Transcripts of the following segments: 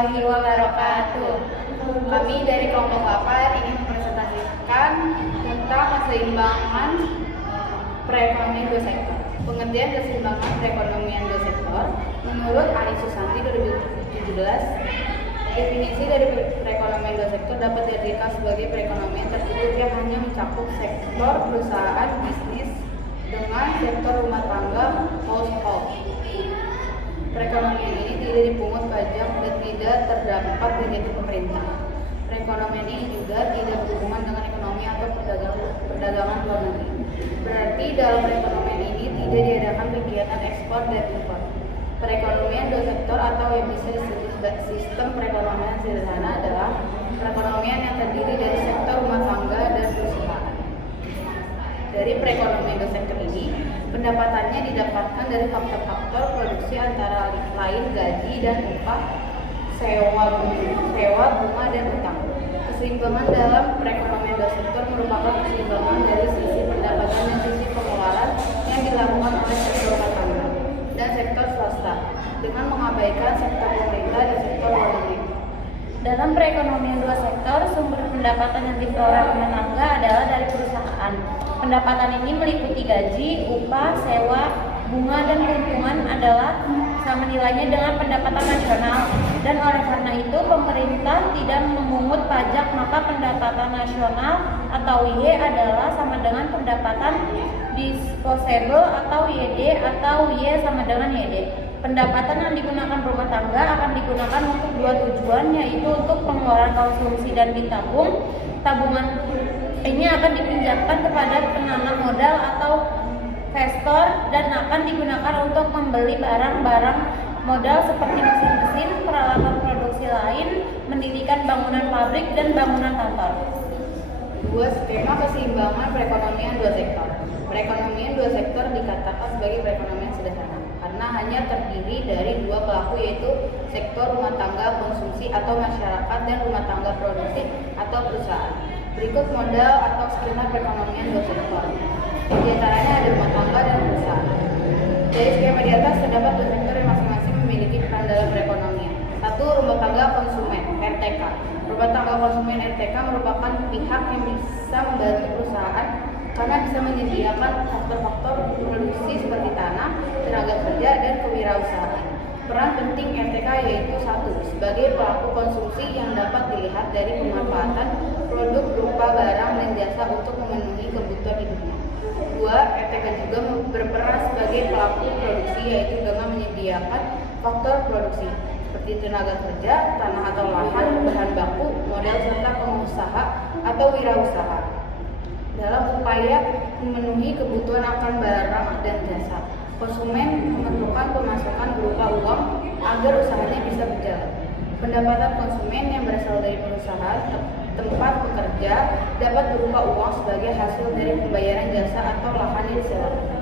warahmatullahi wabarakatuh. Kami dari kelompok 8 ingin mempresentasikan tentang keseimbangan perekonomian dua sektor. Pengertian keseimbangan perekonomian dua sektor menurut Ali Susanti 2017, definisi dari perekonomian dua sektor dapat diartikan sebagai perekonomian tertutup yang hanya mencakup sektor perusahaan bisnis dengan sektor rumah tangga household. Perekonomian ini tidak dipungut pajak dan tidak terdampak negatif pemerintah. Perekonomian ini juga tidak berhubungan dengan ekonomi atau perdagangan luar negeri. Berarti dalam perekonomian ini tidak diadakan kegiatan ekspor dan impor. Perekonomian dua sektor atau yang bisa disebut sistem perekonomian sederhana adalah perekonomian yang terdiri dari sektor rumah tangga dan perusahaan. Dari perekonomian dua sektor ini, pendapatannya didapatkan dari faktor-faktor produksi antara lain gaji dan upah, sewa, bunga, dan utang. Keseimbangan dalam perekonomian dua sektor merupakan keseimbangan dari sisi pendapatan dan sisi pengeluaran yang dilakukan oleh sektor rumah tangga dan sektor swasta dengan mengabaikan sektor pemerintah dan sektor luar negeri. Dalam perekonomian dua sektor, sumber pendapatan yang diperoleh rumah tangga adalah dari perusahaan. Pendapatan ini meliputi gaji, upah, sewa, bunga, dan keuntungan adalah sama nilainya dengan pendapatan nasional, dan oleh karena itu pemerintah tidak memungut pajak, maka pendapatan nasional atau Y adalah sama dengan pendapatan disposable atau YD atau Y sama dengan YD. Pendapatan yang digunakan rumah tangga akan digunakan untuk dua tujuan, yaitu untuk pengeluaran konsumsi dan ditabung. Tabungan ini akan dipinjamkan kepada penanam modal atau investor dan akan digunakan untuk membeli barang-barang modal seperti mesin-mesin, peralatan produksi lain, mendirikan bangunan pabrik dan bangunan kantor. 2. Skema keseimbangan perekonomian dua sektor. Perekonomian dua sektor dikatakan sebagai perekonomian sederhana karena hanya terdiri dari dua pelaku, yaitu sektor rumah tangga konsumsi atau masyarakat dan rumah tangga produksi atau perusahaan. Berikut modal atau skema perekonomian dua sektor. Di antaranya ada rumah tangga dan perusahaan. Dari skema di atas terdapat dua sektor yang masing-masing memiliki peran dalam perekonomian. 1. Rumah tangga konsumen (RTK). Rumah tangga konsumen (RTK) merupakan pihak yang bisa membantu perusahaan karena bisa menyediakan faktor-faktor produksi seperti tanah, tenaga kerja, dan kewirausahaan. Peran penting RTK yaitu 1. Sebagai pelaku konsumsi yang dapat dilihat dari pemanfaatan produk berupa barang dan jasa untuk memenuhi kebutuhan hidupnya. 2. RTK juga berperan sebagai pelaku produksi yaitu dengan menyediakan faktor produksi seperti tenaga kerja, tanah atau lahan, bahan baku, modal serta pengusaha atau wirausaha dalam upaya memenuhi kebutuhan akan barang dan jasa. Konsumen memerlukan pemasukan berupa uang agar usahanya bisa berjalan. Pendapatan konsumen yang berasal dari perusahaan tempat bekerja dapat berupa uang sebagai hasil dari pembayaran jasa atau lahan yang disewakan.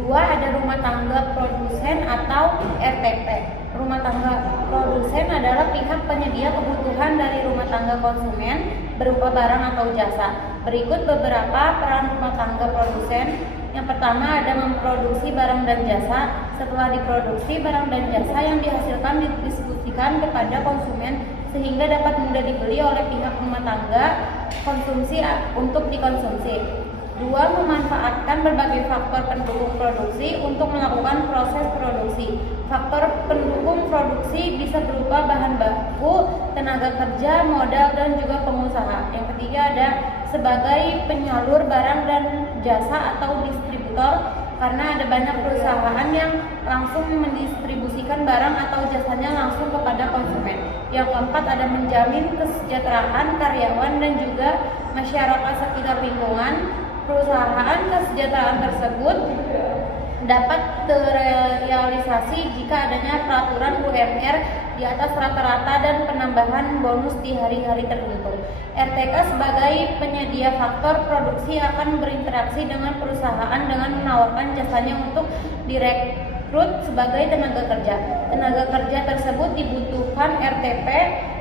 2. Ada rumah tangga produsen atau RTP. Rumah tangga produsen adalah pihak penyedia kebutuhan dari rumah tangga konsumen berupa barang atau jasa. Berikut beberapa peran rumah tangga produsen. Yang pertama ada memproduksi barang dan jasa. Setelah diproduksi, barang dan jasa yang dihasilkan didistribusikan kepada konsumen sehingga dapat mudah dibeli oleh pihak rumah tangga konsumsi untuk dikonsumsi. 2. Memanfaatkan berbagai faktor pendukung produksi untuk melakukan proses produksi. Faktor pendukung produksi bisa berupa bahan baku, tenaga kerja, modal, dan juga pengusaha. Yang ketiga ada sebagai penyalur barang dan jasa atau distributor, karena ada banyak perusahaan yang langsung mendistribusikan barang atau jasanya langsung kepada konsumen. Yang keempat ada menjamin kesejahteraan karyawan dan juga masyarakat sekitar lingkungan. Perusahaan kesejahteraan tersebut dapat terrealisasi jika adanya peraturan UMR di atas rata-rata dan penambahan bonus di hari-hari tertentu. RTK sebagai penyedia faktor produksi akan berinteraksi dengan perusahaan dengan menawarkan jasanya untuk direkrut sebagai tenaga kerja. Tenaga kerja tersebut dibutuhkan RTP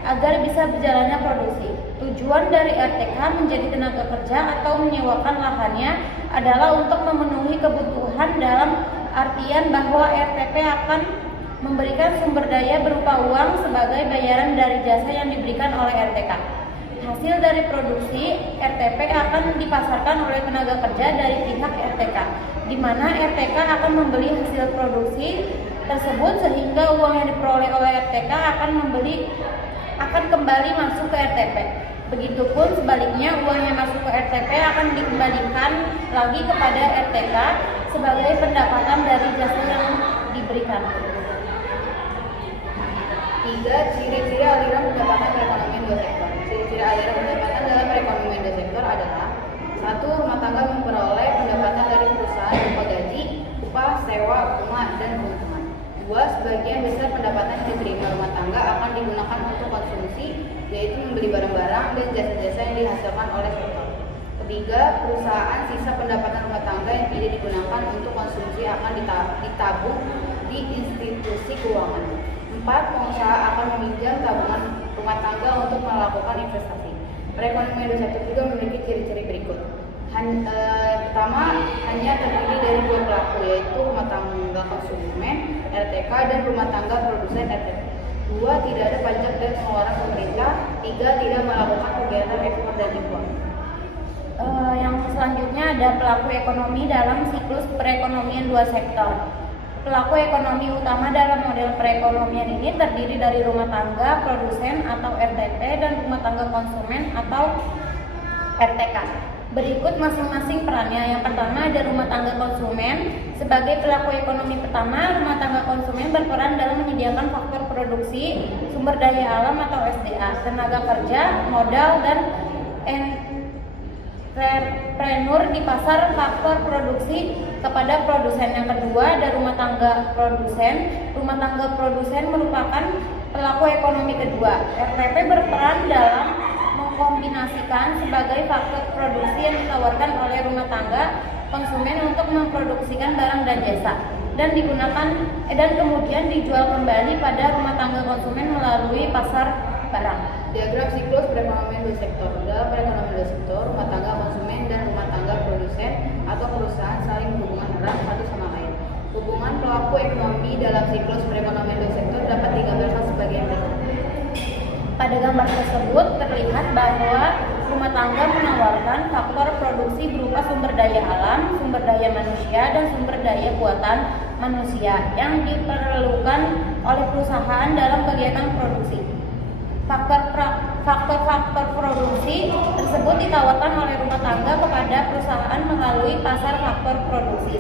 agar bisa berjalannya produksi. Tujuan dari RTK menjadi tenaga kerja atau menyewakan lahannya adalah untuk memenuhi kebutuhan dalam artian bahwa RTP akan memberikan sumber daya berupa uang sebagai bayaran dari jasa yang diberikan oleh RTK. Hasil dari produksi RTP akan dipasarkan oleh tenaga kerja dari pihak RTK, di mana RTK akan membeli hasil produksi tersebut sehingga uang yang diperoleh oleh RTK akan kembali masuk ke RTP. Begitupun sebaliknya, uang yang masuk ke RTP akan dikembalikan lagi kepada RTK sebagai pendapatan dari jasa yang diberikan. 3. Ciri-ciri aliran pendapatan perekonomian dua sektor. Ciri-ciri aliran pendapatan dalam perekonomian dua sektor adalah: 1. Rumah tangga memperoleh pendapatan dari perusahaan berupa gaji, upah, sewa, bunga, dan keuntungan. 2. Sebagian besar pendapatan yang diterima rumah tangga akan digunakan untuk konsumsi, yaitu membeli barang-barang dan jasa-jasa yang dihasilkan oleh sektor. 3. Perusahaan sisa pendapatan rumah tangga yang tidak digunakan untuk konsumsi akan ditabung di institusi keuangan. 4. Pengusaha akan meminjam tabungan rumah tangga untuk melakukan investasi. Perekonomian dua sektor juga memiliki ciri-ciri berikut. Pertama, hanya terdiri dari dua pelaku, yaitu rumah tangga konsumen RTK dan rumah tangga produsen RTP. 2. Tidak ada pajak dan pengeluaran pemerintah. 3. Tidak melakukan kegiatan ekspor dan impor. Yang selanjutnya ada pelaku ekonomi dalam siklus perekonomian dua sektor. Pelaku ekonomi utama dalam model perekonomian ini terdiri dari rumah tangga produsen atau RTP dan rumah tangga konsumen atau RTK. Berikut masing-masing perannya. Yang pertama ada rumah tangga konsumen. Sebagai pelaku ekonomi pertama, rumah tangga konsumen berperan dalam menyediakan faktor produksi, sumber daya alam atau SDA, tenaga kerja, modal, dan entrepreneur di pasar faktor produksi kepada produsen. Yang kedua ada rumah tangga produsen. Rumah tangga produsen merupakan pelaku ekonomi kedua. RTP berperan dalam mengkombinasikan sebagai faktor produksi yang ditawarkan oleh rumah tangga konsumen untuk memproduksikan barang dan jasa dan kemudian dijual kembali pada rumah tangga konsumen melalui pasar barang. Diagram siklus perekonomian dua sektor. Dalam perekonomian dua sektor, rumah tangga konsumen dan rumah tangga produsen atau perusahaan saling berhubungan erat satu sama lain. Hubungan pelaku ekonomi dalam siklus perekonomian dua sektor dapat digambarkan sebagai berikut. Pada gambar tersebut terlihat bahwa rumah tangga menawarkan faktor produksi berupa sumber daya alam, sumber daya manusia, dan sumber daya buatan manusia yang diperlukan oleh perusahaan dalam kegiatan produksi. Faktor-faktor produksi tersebut ditawarkan oleh rumah tangga kepada perusahaan melalui pasar faktor produksi.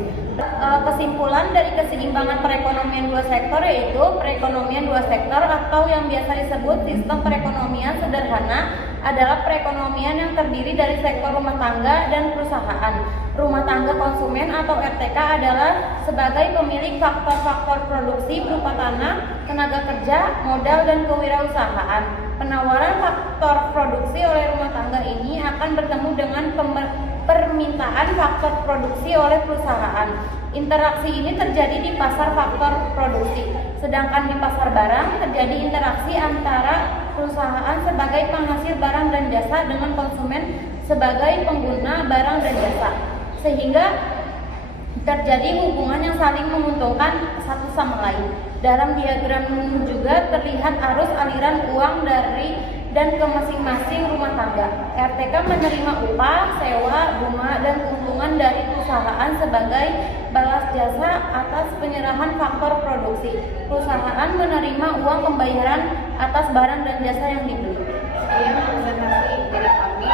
Kesimpulan dari keseimbangan perekonomian dua sektor yaitu perekonomian dua sektor atau yang biasa disebut sistem perekonomian sederhana adalah perekonomian yang terdiri dari sektor rumah tangga dan perusahaan. Rumah tangga konsumen atau RTK adalah sebagai pemilik faktor-faktor produksi berupa tanah, tenaga kerja, modal, dan kewirausahaan. Penawaran faktor produksi oleh rumah tangga ini akan bertemu dengan permintaan faktor produksi oleh perusahaan. Interaksi ini terjadi di pasar faktor produksi, sedangkan di pasar barang terjadi interaksi antara perusahaan sebagai penghasil barang dan jasa dengan konsumen sebagai pengguna barang dan jasa, sehingga terjadi hubungan yang saling menguntungkan satu sama lain. Dalam diagram juga terlihat arus aliran uang dari dan ke masing-masing rumah tangga. RTK menerima upah, sewa, bunga, dan keuntungan dari perusahaan sebagai balas jasa atas penyerahan faktor produksi. Perusahaan menerima uang pembayaran atas barang dan jasa yang dibeli. Sekian presentasi dari kami.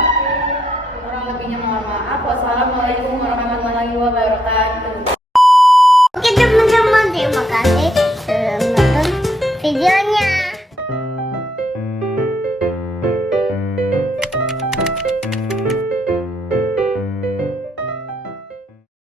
Kurang lebihnya mohon maaf. Wassalamualaikum warahmatullahi wabarakatuh.